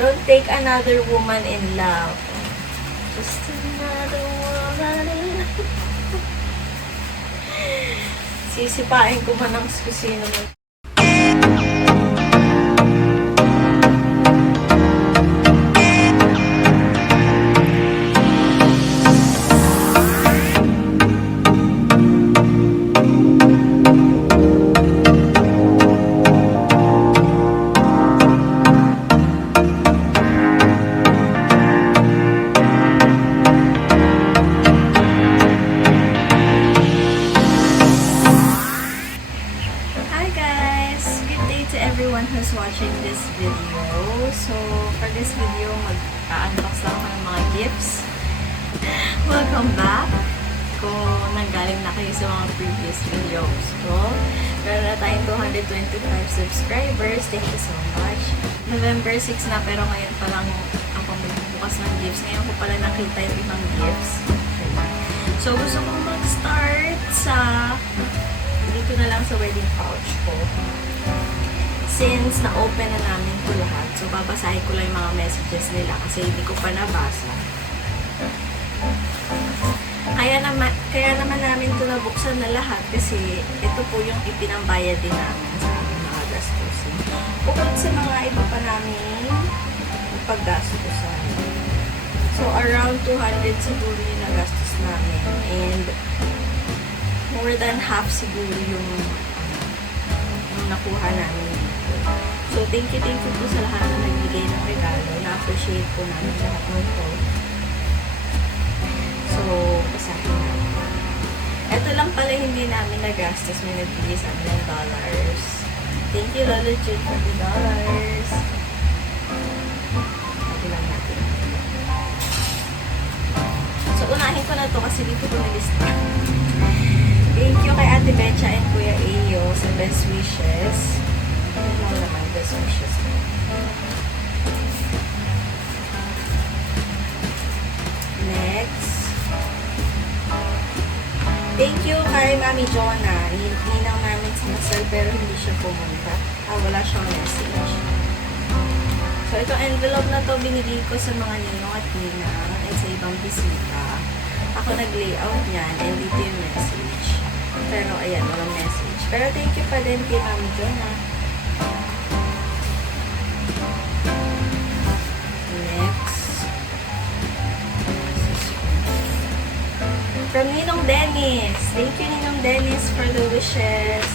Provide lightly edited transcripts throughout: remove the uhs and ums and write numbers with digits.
Don't take another woman in love. Just another woman in love. Sisipain ko man ang kusino mo. Who's watching this video. So, for this video, mag-unbox lang ako ng mga gifts. Welcome back! Kung nanggaling na kayo sa mga previous videos ko. Meron na tayong 225 subscribers. Thank you so much. November 6 na, pero ngayon pa lang ako magbubukas ng gifts. Ngayon ko pala nakita yung ibang gifts. So, gusto kong mag-start sa dito na lang sa wedding pouch ko. Since na-open na namin ko lahat, so babasahin ko lang yung mga messages nila kasi hindi ko pa nabasa. Kaya naman namin ito nabuksan na lahat kasi ito po yung ipinambayad din namin sa aming mga gastusin. Bukod sa mga iba pa namin paggastusan. So around 200 siguro yung nagastos namin and more than half siguro yung nakuha namin. So, thank you po sa lahat na nagbigay ng regalo. Na-appreciate po namin lahat ng ito. So, basahin natin. Ito lang pala hindi namin nagastos. May nagbigay sa amin ng dollars. Thank you, Lolo Jude, for the dollars. Ito lang natin. So, unahin ko na ito kasi dito ko nalista. Thank you kay Ate Becha and Kuya Ayo sa best wishes. Ano naman, best wishes mo. Next. Thank you kay Mami Jonah. Ninang namin sa Masal pero hindi siya pumunta. Wala siyang message. So, itong envelope na to binigay ko sa mga ninong at ninang at sa ibang bisita. Ako nag-layout niyan and dito yung message. Pero, ayan, walang message. Pero, thank you pa din kay Mami Jonah. From Ninong Dennis. Thank you, Ninong Dennis, for the wishes.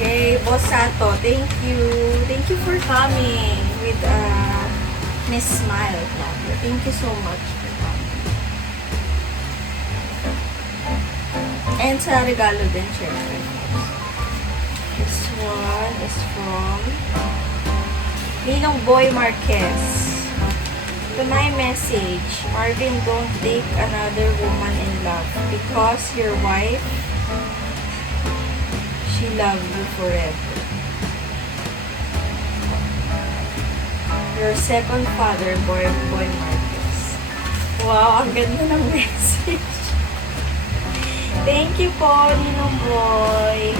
Okay, Boss Sato, thank you. Thank you for coming with Miss Smile. Thank you so much for coming. And sa regalo din, syempre. This one is from Ninong Boy Marquez. To my message, Marvin, don't take another woman in love because your wife, she loves you forever. Your second father, Boy Marquez. Wow, ang ganda ng message. Thank you po, Ninong Boy.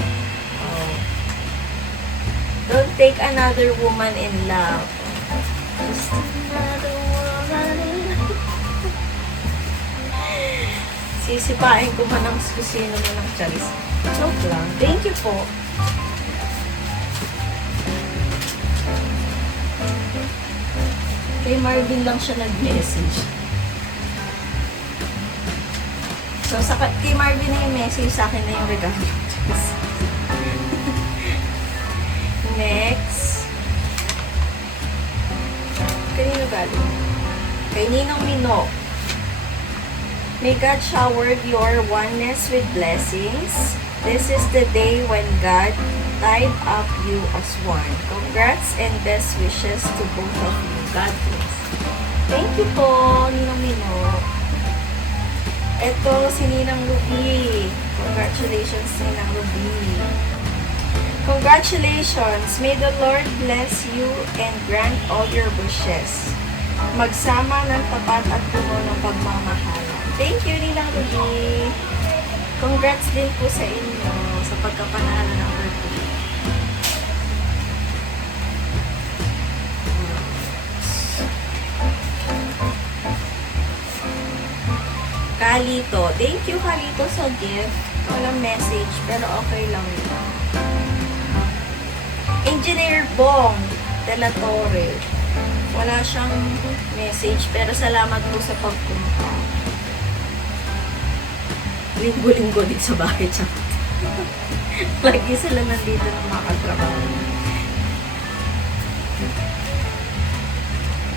Don't take another woman in love. Just another woman in love. Sisipain ko man ang kusino mo ng charis. Joke lang. Thank you po. Kay Marvin lang siya nag-message. So, kay Marvin na yung message, sa akin na yung regalo. Next. Kanino galing? Kay Ninong Mino. May God showered your oneness with blessings. This is the day when God tied up you as one. Congrats and best wishes to both of you. God bless. Thank you po, Ninong Mino. Ito si Ninang Ruby. Congratulations, Ninang Ruby. Congratulations! May the Lord bless you and grant all your wishes. Magsama ng tapat at puno ng pagmamahalan. Thank you, Ninang Ruby. Congrats din po sa inyo sa pagkapanalo ng birthday. Kalito. Thank you, Kalito, sa gift. Walang message, pero okay lang yun. Engineer Bong de la Torre. Wala siyang message, pero salamat po sa pagpunta. Linggo-linggo dito sa bahay siya. Lagi sila nandito ng mga katrabaho.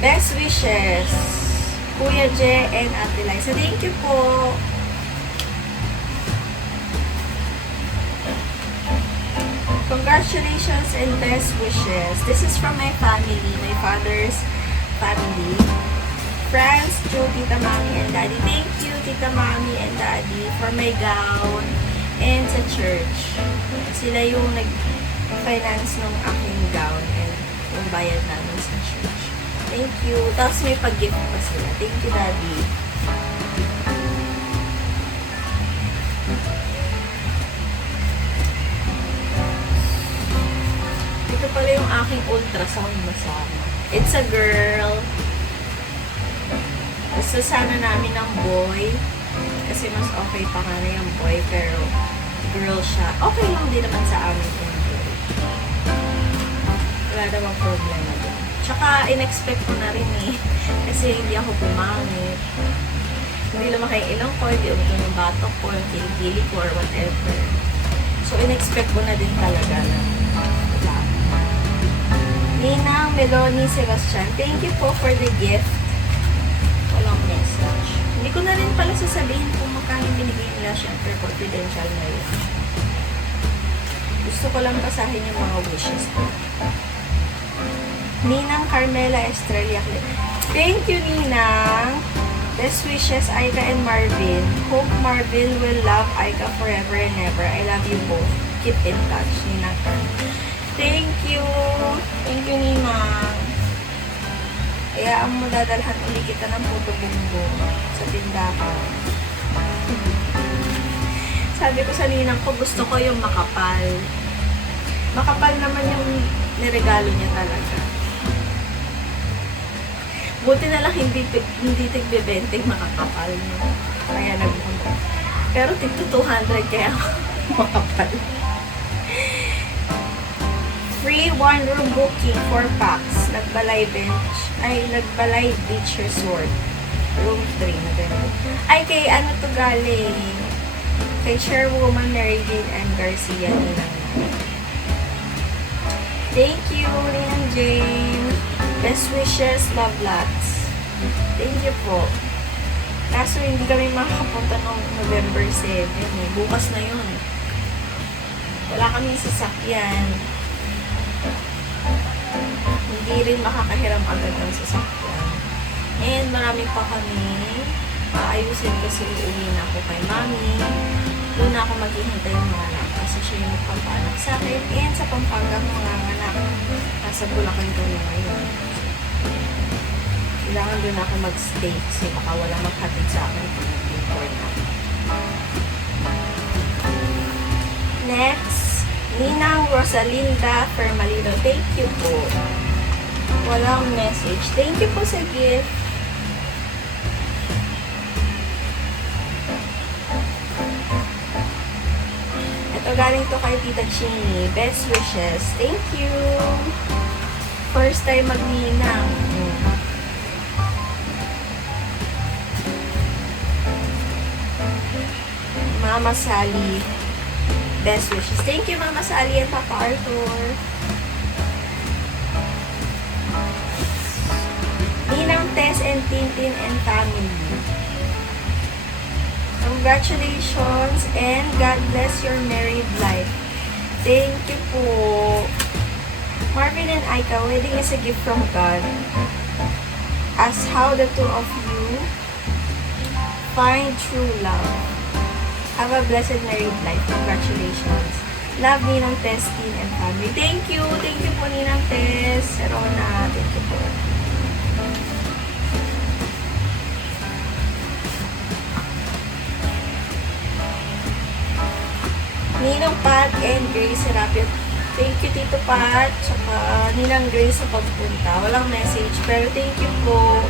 Best wishes, Kuya Je and Ate Liza. Thank you po. Congratulations and best wishes. This is from my family, my father's family. Friends, to Tita Mami and Daddy. Thank you, Tita Mami and Daddy, for my gown and sa church. Sila yung nag-finance ng aking gown and yung bayad namin sa church. Thank you. Tapos may pag-gift pa sila. Thank you, Daddy. Ito pala yung aking ultrasound masama. It's a girl. Gusto sana namin ng boy. Kasi mas okay pa nga na yung boy. Pero girl siya. Okay lang din naman sa amin yung boy. Wala namang problema din. Tsaka, in-expect ko na rin eh. Kasi hindi ako pumangit. Hindi naman kayo ilong ko, hindi umito ng batok ko, yung kilikili ko, or whatever. So, in-expect ko na din talaga na wala. Ninang Melanie Sebastian, thank you po for the gift. Walang message. Hindi ko na rin pala sasabihin kung magkano binigay nila, syempre confidential na yun. Gusto ko lang basahin yung mga wishes ko. Ninang Carmela Estrella. Thank you, Ninang. Best wishes, Aika and Marvin. Hope Marvin will love Aika forever and ever. I love you both. Keep in touch, Ninang Carmela. Thank you. Thank you, Ninang. Kaya ang madadalhan uli kita ng puto bumbong sa tindahan. Sabi ko sa Ninang ko, gusto ko yung makapal. Makapal naman yung niregalo niya talaga. Buti na lang hindi tig-20 makakapal. No? Kaya nagpunta. Pero tig 200 kaya makapal. Free one room booking 4 packs. Nagbalay beach resort. Room 3 na ganun. Ay, kay ano to galing? Kay Chairwoman Mary Jane M. Garcia. Ninang. Thank you, Ninang Jane. Best wishes, love lots. Thank you po. Kaso hindi kami makakapunta noong November 7. Bukas na yun. Wala kaming sasakyan. Hindi rin makakahiram agad ng sasakyan. And marami pa kami ayusin kasi uuwi na ako kay Mami. Doon na ako maghihintay ng mga anak kasi siya yung magpapanak sa akin. And sa Pampanga mga anak. Nasa Bulacan ko na ngayon. Kailangan doon ako mag-stay kasi baka wala maghatid sa akin before na. Next, Ninang Rosalinda Fermalino. Thank you po. Walang message. Thank you po sa gift. Ito galing to kay Tita Chini. Best wishes. Thank you. First time mag-ninang. Mama Sally. Best wishes. Thank you, Mama Sally and Papa Arthur. Ninang Tess and Tintin and family. Congratulations and God bless your married life. Thank you po. Marvin and Aika, wedding is a gift from God. As how the two of you find true love. Have a blessed married life. Congratulations. Love, Ninang Tess, Tin, and family. Thank you. Thank you po, Ninang Tess. Rona, thank you po. Ninang Pat and Grace Serapio. Thank you, Tito Pat. Tsaka Ninang Grace sa pagpunta. Walang message, pero thank you po.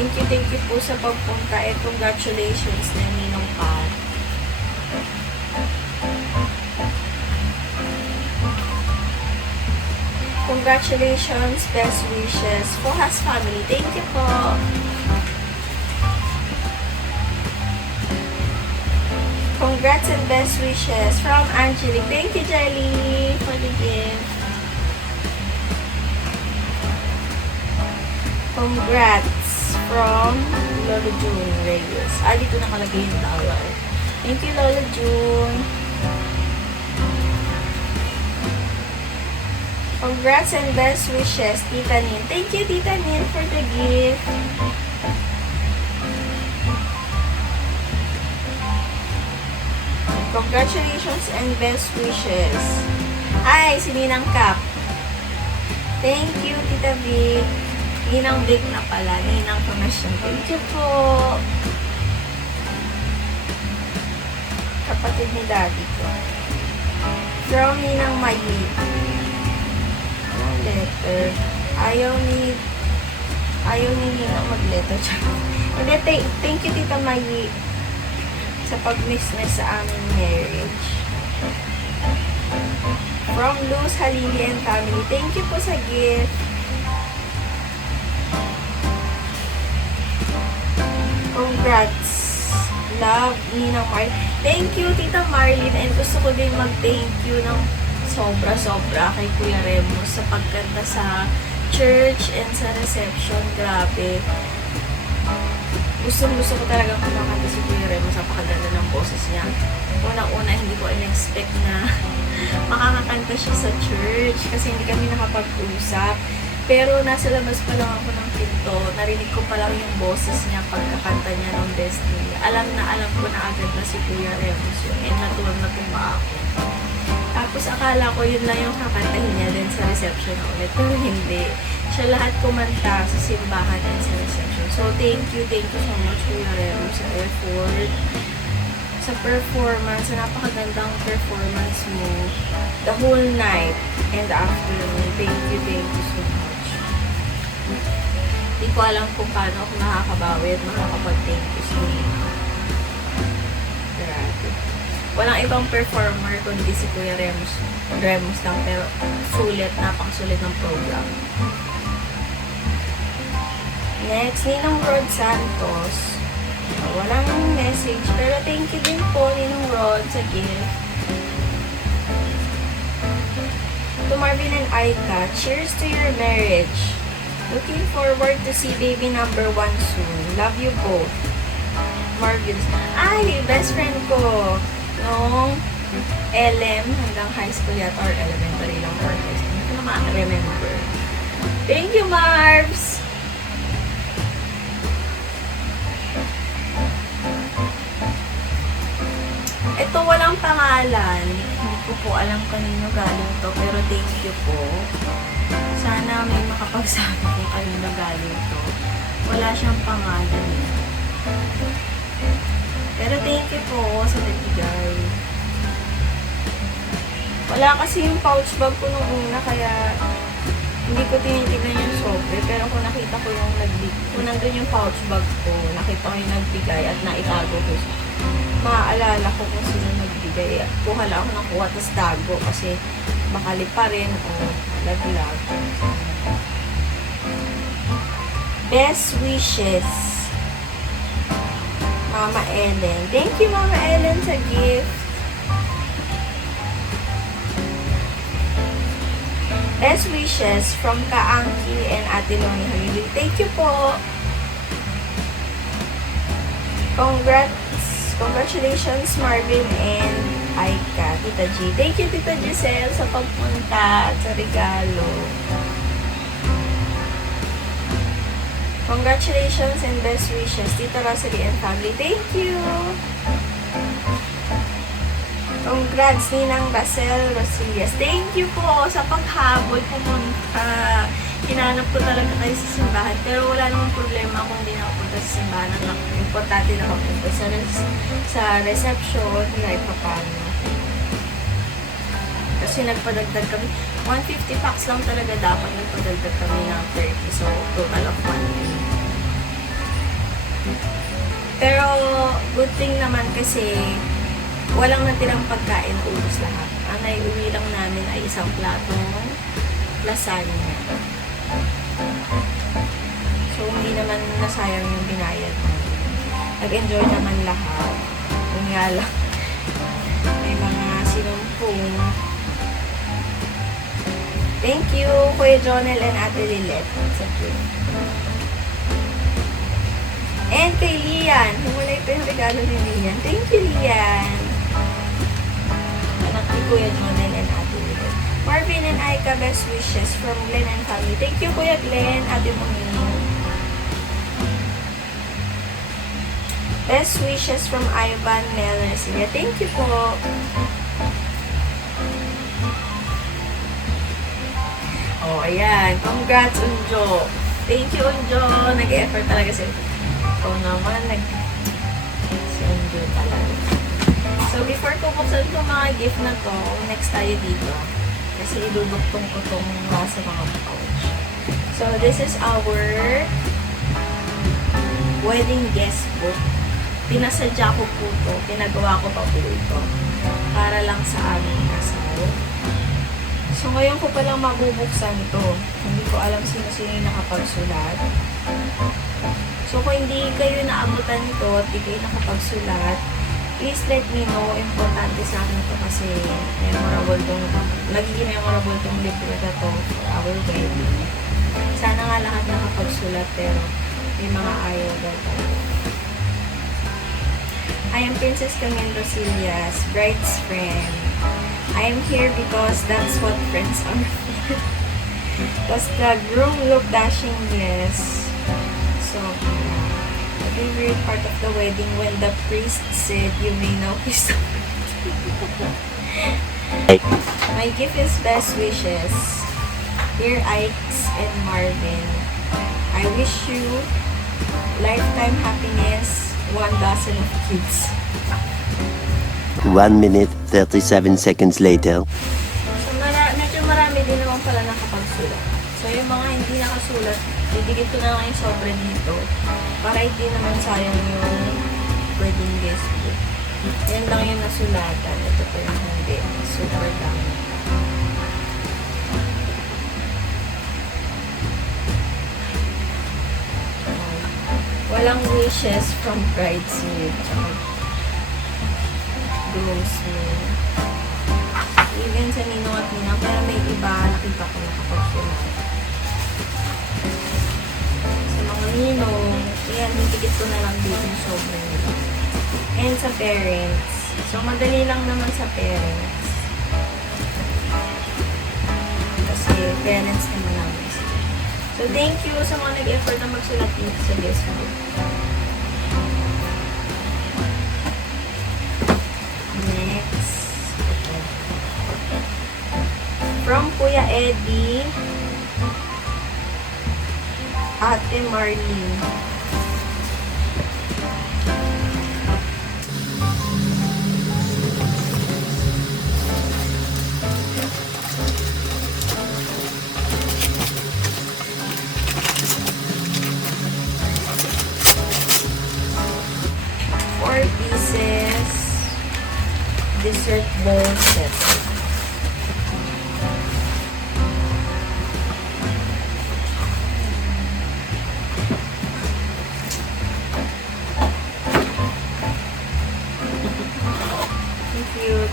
Thank you po sa pagpunta. And congratulations na Ninang Pat. Congratulations, best wishes. Pohas family. Thank you po. Congrats and best wishes from Angelique. Thank you, Jelly, for the gift. Congrats from Lola June Reyes. Dito nakalagay yung dollar. Thank you, Lola June. Congrats and best wishes, Tita Nin. Thank you, Tita Nin, for the gift. Congratulations and best wishes. Ay, si Ninang Kap. Thank you, Tita Vic. Ninang Vic na pala. Ninang Pumasyon. Thank you po. Kapatid ni Daddy ko. From Ninang Mayi. Anong letter? Ayaw ni Ninang mag-letter. Hindi, thank you, Tita Mayi, sa pag-miss sa aming marriage. From Luz Halili and family. Thank you po sa gift. Congrats. Love, Ninang Marlene. Thank you, Tita Marlene. And gusto ko din mag-thank you ng sobra-sobra kay Kuya Remus sa pagkanta sa church and sa reception. Grabe. Gusto ko talagang kumakanta si Kuya Remus. Napakaganda ng boses niya. Unang-una, hindi ko in-expect na makakakanta siya sa church kasi hindi kami nakapag-usap. Pero nasa labas pa lang ako ng pinto, narinig ko pa lang yung boses niya pagkakanta niya ng Destiny. Alam ko na agad na si Kuya Remus yun. And natuwang ako. Tapos akala ko yun lang yung kakantahin niya din sa reception na ulit. Pero hindi. Siya lahat kumanta sa simbahan and sa reception. So thank you so much Kuya Remus sa effort, sa performance, sa napakagandang performance mo the whole night and afternoon. Thank you so much. Hindi ko alam kung paano ako makakabawi at makakapag-thank you sa inyo. Grabe. Walang ibang performer kundi si Kuya Remus lang, pero napakasulit ng program. Next, Ninong Rod Santos. Walang message, pero thank you din po, Ninong Rod, sa gift. To Marvin and Aika, cheers to your marriage. Looking forward to see baby number 1 soon. Love you both. Marvin. Ay, best friend ko. Noong LM hanggang high school yata or elementary lang or high school. Hindi ko na ma-remember. Thank you, Marvs! Ito walang pangalan. Hindi ko po alam kanino galing to, pero thank you po. Sana may makapagsabi kung kanino galing to. Wala siyang pangalan. Pero thank you po sa nagbigay. Wala kasi yung pouch bag ko nung una, kaya hindi ko tinitignan yung sobre. Pero kung nakita ko yung kung nandun yung pouch bag ko, nakita ko yung nagbigay at naitago ko. Maaalala ko kung sino nagbigay. Kuha lang ako ng kuha, tas tago kasi baka lipa rin o laglag. Best wishes, Mama Ellen. Thank you, Mama Ellen, sa gift. Best wishes from Kaangki and Ate Loni Halili. Thank you po. Congratulations, Marvin and Aika, Tita G. Thank you, Tita Giselle, sa pagpunta at sa regalo. Congratulations and best wishes, Tita Rosalie and family. Thank you. Congrats, Ninang Basel Rosillas. Thank you po sa paghabol pumunta. Hinanap ko talaga kayo sa simbahan, pero wala namang problema kung hindi nakapunta sa simbahan. Importante nakapunta sa reception, kahit pa paano. kasi nagpadagdag kami. 150 packs lang talaga dapat nagpadagdag kami ng 30. So, total of 1. Pero, good thing naman kasi walang natirang pagkain, ubos lahat. Ang naiuwi lang namin ay isang platong lasagna. So, hindi naman nasayang yung binayad. Nag-enjoy naman lahat. Yun nga lang. May mga sinumpong. Thank you, Kuya Jonel and Ate Lilette. Sa and kay Lian. Humulay pa yung regalo ni Lian. Thank you, Lian. Anak ni Kuya Jonel and Ate Lilette. Marvin and Aika, best wishes from Glenn and family. Thank you, Kuya Glenn, Ate Monique. Best wishes from Ivan Mel Narcilia. Thank you po. Oh, ayan. Congrats, Unjo. Thank you, Unjo. Nag-effort talaga si ikaw naman. Si Unjo talaga. So, before ko buksan itong mga gift na to, next tayo dito. Kasi iduduktong ko itong nasa mga pouch. So, this is our wedding guest book. Pinasadya ko po ito. Pinagawa ko pa po ito. Para lang sa aming kasal. So, ngayon ko palang mabubuksan ito. Hindi ko alam sino-sino yung nakapagsulat. So, kung hindi kayo naabutan ito at hindi kayo nakapagsulat, please let me know. Importante sa akin ito kasi memorable itong, nagiging memorable itong libro na ito for our wedding. Sana nga lahat nakapagsulat pero may mga ayaw daw tayo. I am Princess Camille Rosilias, bride's friend. I am here because that's what friends are for. Does the groom look dashing? Yes. So, the favorite part of the wedding when the priest said, "You may now kiss." My gift is best wishes. Dear Ikes and Marvin, I wish you lifetime happiness, 1 dozen of kids. 1 minute, 37 seconds later. So, medyo marami din naman pala nakapagsulat. So, yung mga hindi nakasulat, didikit ko na lang yung sobre dito para hindi naman sayang yung wedding guest book. Yan lang yung nasulatan. Ito po yung hindi. Super dami. Walang wishes from bridesmaid. Groomsmaid. Even sa ninong at ninang, pero may iba nakita ko nakapagsulat. Sa mga ninong, yan, higit ko na lang dito yung sobrang nila. And sa parents. So, madali lang naman sa parents. Kasi parents naman namin sila. So, thank you sa mga nag-effort na magsulat dito sa guest book. From Kuya Eddie, Ate Marlene. Four pieces dessert bowl set. Cute.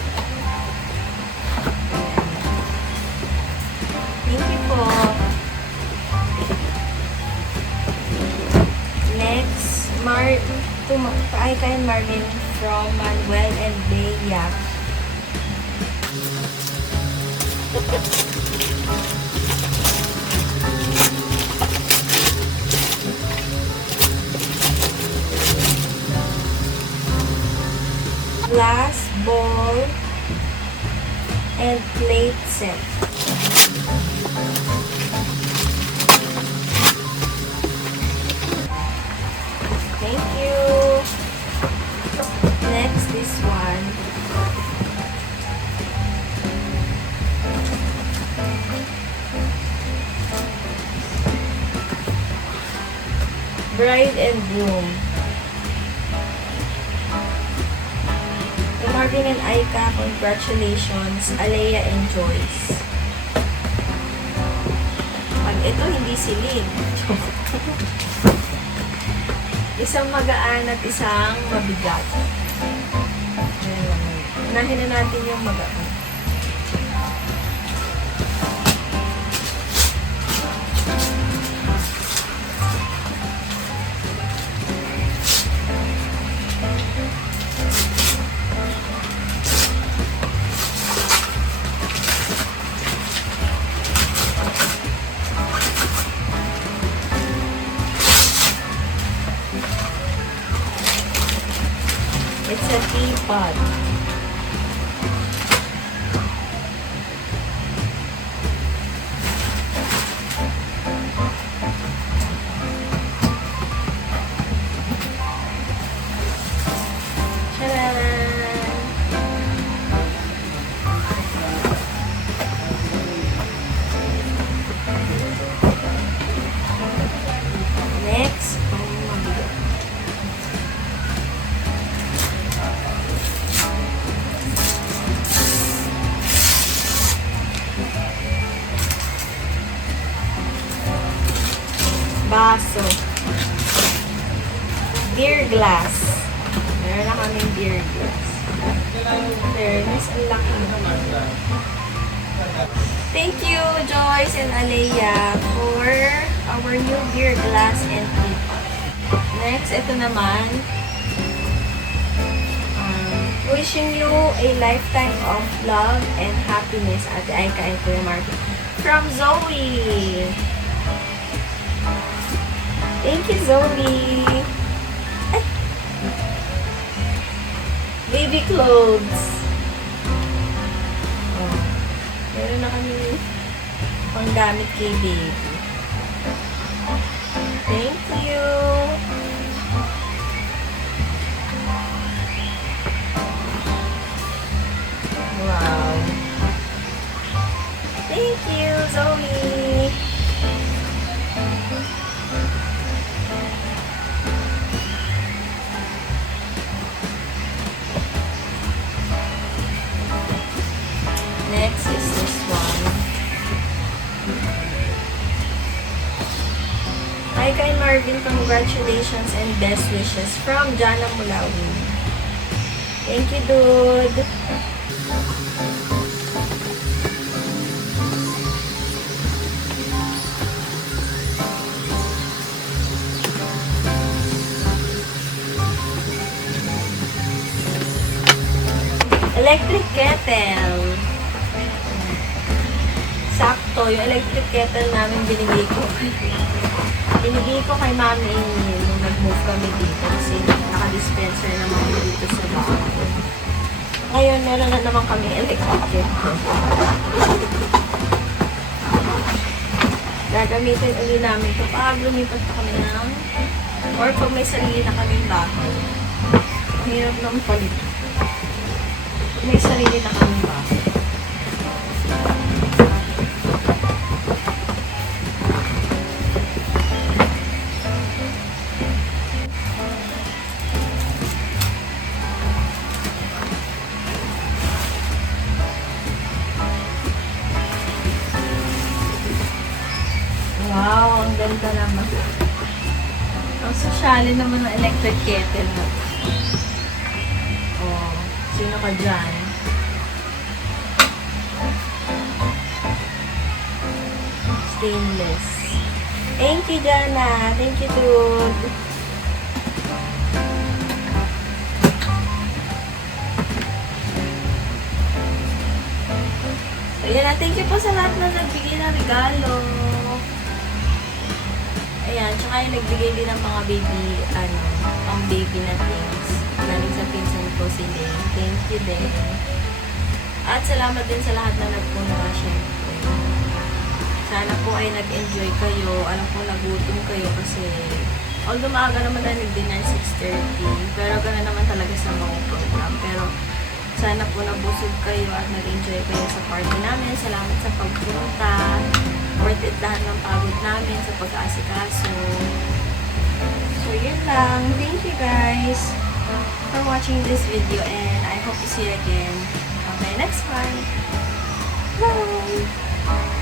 Thank you po. Next, kay Marvin from Manuel and Bea. Glass bowl and plate set. Thank you. Next, this one. Bride and groom. To Marvin and Aika, congratulations. Alea and Joyce. Pag ito, hindi silid. Isang magaan at isang mabigat. Unahin na natin yung magaan. It's a teapot. Next, mabigat. Baso. Beer glass. Meron na kaming beer glass. Fairness, ang laki. Thank you, Joyce and Alea, for our new beer glass and teapot. Next, ito naman. Wishing you a lifetime of love and happiness, Ate Aika and Kuya Marvin. From Zoe. Thank you, Zoe. Ay. Baby clothes. Oh. Meron na kami panggamit kay baby. Thank you. Wow. Thank you, Zoe. Next is this one. Hi kay Marvin, congratulations and best wishes from Jana Mulawi. Thank you, dude. Electric kettle. Sakto, yung electric kettle namin binigay ko kay Mami nung nag-move kami dito kasi naka-dispenser naman kami dito sa bahay. Ngayon, meron na naman kami electric kettle. Gagamitin ulit namin ito pag lumipat pa kami ng or pag may sarili na kaming bahay. Ang hirap ng palit. May sarili na kami ba? Wow, ang ganda naman. Ang sosyali naman ng electric kettle na. Oh, sino ka dyan? Stainless. Thank you, Jana. Thank you, dude. So, yan na. Thank you po sa lahat na nagbigay ng regalo. Ayan. Tsaka yung nagbigay din ng mga baby, pang baby na things. Galing sa pinsan ko si Lane. Thank you din. At salamat din sa lahat na nagpunta, syempre. Sana po ay nag-enjoy kayo. Alam ko nagutom kayo kasi although maaga naman tayo nag-dinner 6:30, pero gano'n naman talaga sa mga program. Pero sana po nabusog kayo at nag-enjoy kayo sa party namin. Salamat sa pagpunta. Worth it lahat ng pagod namin sa pag-aasikaso. lang. Thank you guys for watching this video and I hope to see you again on my next one. Bye!